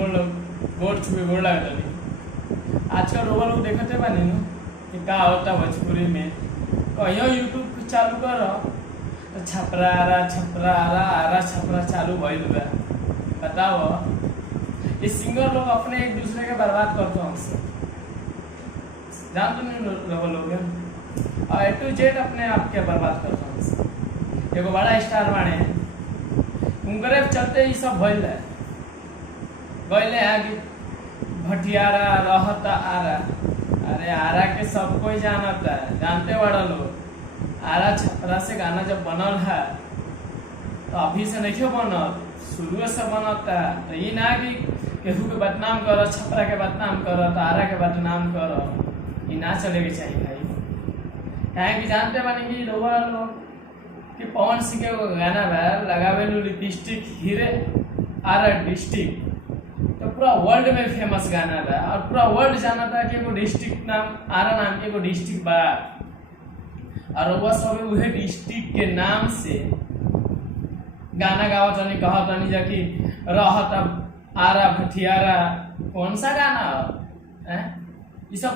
गोड़ छुए गोड़ लगा तनी। आजकल रोवा लोग देखते बानी नु कि का होता भोजपुरी में। कहियो यूट्यूब चालू कर तो छपरा आरा छपरा चालू भइल बा। बताओ ये सिंगर लोग अपने एक दूसरे के बर्बाद करते हमसे, जान तो नहीं रोवा लोग और A to Z अपने आप के बर्बाद करते हमसे। एगो बड़ा स्टार बाने उनकरे चलते ये सब भइल है। गइले आगे भटियारा रहता आरा, अरे आरा के सब कोई जानता है, जानते बड़ा लोग। आरा छपरा से गाना जब बनल है तो अभी से नहीं बनल, शुरू से बनता है। तो ये ना कि केहू के बदनाम करो, छपरा के बदनाम करो तो आरा के बदनाम करो, ये ना चले के चाहिए भाई। कहें कि जानते बनेंगे लोग कि पवन सिंह के गाना बा लगावे लिपस्टिक हीरे आरा डिस्ट्रिक्ट, तो पूरा वर्ल्ड में फेमस गाना बा और पूरा वर्ल्ड जाना था कि एगो डिस्ट्रिक्ट नाम आरा नाम के एगो डिस्ट्रिक्ट बा और वह सब उहे डिस्ट्रिक्ट के नाम से गाना गावत तनी कहत तनी जाकि रहत आरा भटियारा। कौन सा गाना है? ये सब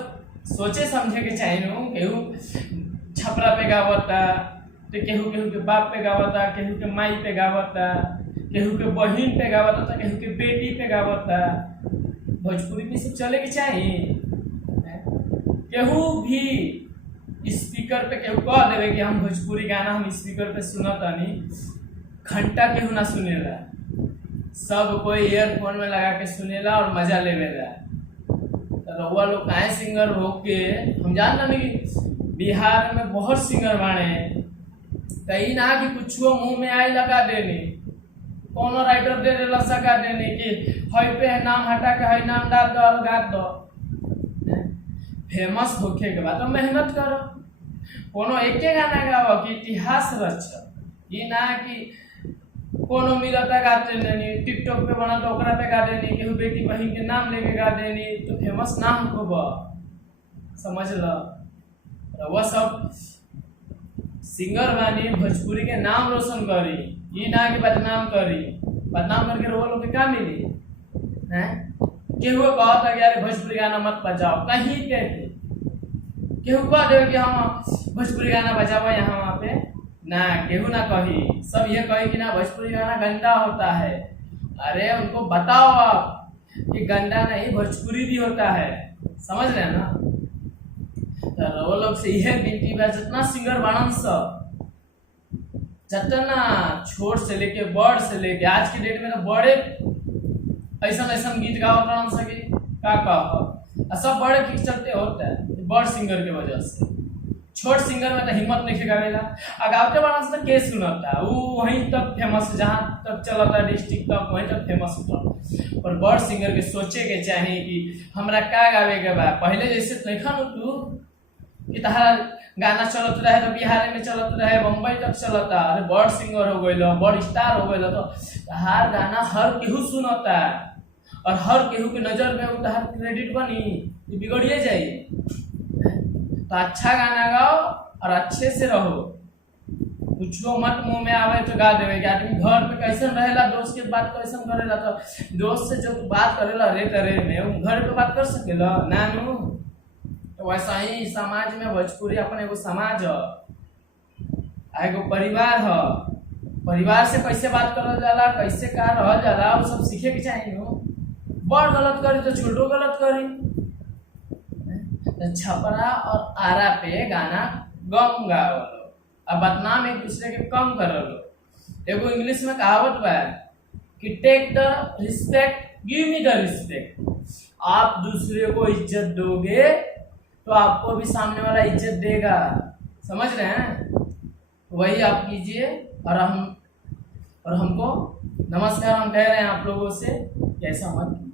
सोचे समझे के चाहिए नु। केहू छपरा पे गावता तो केहू केहू के बाप पे गावता, केहू के माई पे गावता, केहू के बहिन पे गावता तो केहू के बेटी पे गावता। भोजपुरी में सब चले के चाहिए। केहू भी स्पीकर पे केहू कह देवे कि हम भोजपुरी गाना हम स्पीकर पे सुनतानी, घंटा केहू ना सुनेला, सब कोई ईयरफोन में लगा के सुनेला और मजा लेवेला। रउआ लोग काहे सिंगर होके, हम जानता नहीं कि बिहार में बहुत सिंगर बाने, कहीं ना कि कुछ मुंह में आई लगा देनी, कोनो राइटर दे देला सका देनी कि हई पे नाम हटा के हई नाम डाल दो और गा दो। फेमस होके के बाद तो मेहनत करो, कोनो एके गाना गाओ कि इतिहास रच। ये ना कि कोनो मिलता गाते देनी, टिकटॉक पे बना तो ओकरा पे गा देनी, केहू बेटी बहन के नाम लेके गा देनी तो फेमस ना होबा। समझ लो वह सब सिंगर बानी भोजपुरी के नाम रोशन करी, ये ना कि बदनाम करी। बदनाम करके वो लोग के का मिली हैं? केहू कहता कि यार भोजपुरी गाना मत बजाओ, कहीं के केहू कह दे कि हम भोजपुरी गाना बजाओ यहाँ वहाँ पे ना, केहू ना कही। सब ये कही कि ना भोजपुरी गाना गंदा होता है। अरे उनको बताओ आप कि गंदा नहीं भोजपुरी भी होता है, समझ रहे हैं ना? तो वो लोग से यह विनती बा, जितना सिंगर बाणन सब, जितना छोट से लेके बड़ से लेके आज की डेट में तो बड़े ऐसा ऐसा गीत गावत रहन सके का कह, सब बड़े के चलते होता है बड़ सिंगर के वजह से। छोट सिंगर में तो हिम्मत नहीं गावेला, गावते बड़ा से तो के सुनता वो वहीं तक फेमस, जहाँ तक चलता डिस्ट्रिक्ट तक वहीं तक फेमस होता। पर बड़ सिंगर के सोचे के चाहिए कि हमरा का गावे के बा। पहले जैसे नहीं खान तू कि तहारा गाना चलत रहे तो बिहार में चलत रहे, बम्बई तक चलता। अरे बड़ सिंगर हो गई, बड़ स्टार हो गई तो तहार गाना हर केहू सुनता और हर केहू के नजर में तहार क्रेडिट बनी, बिगड़िए जाए। तो अच्छा गाना गाओ और अच्छे से रहो, कुछो मत मुंह में आवे तो गा देवे। कि आदमी घर पे कैसे रहेला, दोस्त के बात कैसे करेला, तो दोस्त से जब बात करेला रे करे में घर पे बात कर सकेला ना नु। तो वैसा ही समाज में भोजपुरी अपन एगो समाज है, एगो परिवार है। परिवार से कैसे बात करल जाला, कैसे का रहल जाला, वो सब सीखे के चाहिए नु। बड़ गलत करी तो छोटो गलत करी। तो छपरा और आरा पे गाना गम गाओ और बदनाम एक दूसरे के कम करो। एगो इंग्लिश में कहावत बा कि take the respect give me the respect. आप दूसरे को इज्जत दोगे तो आपको भी सामने वाला इज्जत देगा, समझ रहे हैं? वही आप कीजिए। और हमको नमस्कार हम कह रहे हैं आप लोगों से, ऐसा मत कीजिए।